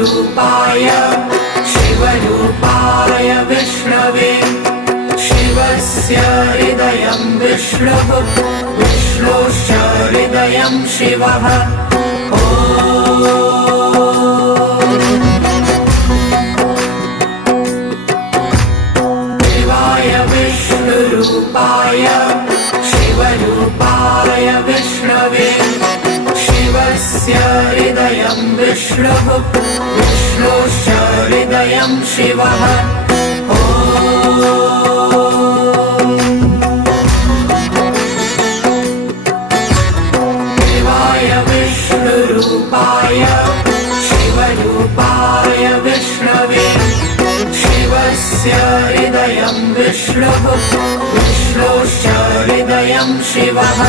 विष्णुरूपाय शिवरूपाय विष्णवे शिवस्य हृदयं विष्णुः विष्णोश्च हृदयं शिवः शिवाय विष्णुरूपाय शिवरूपाय विष्णवे शिवस्य हृदयं विष्णुः विष्णोश्च हृदयं शिवः शिवाय विष्णुरूपाय शिवरूपाय विष्णवे शिवस्य हृदयं विष्णुः विष्णोश्च हृदयं शिवः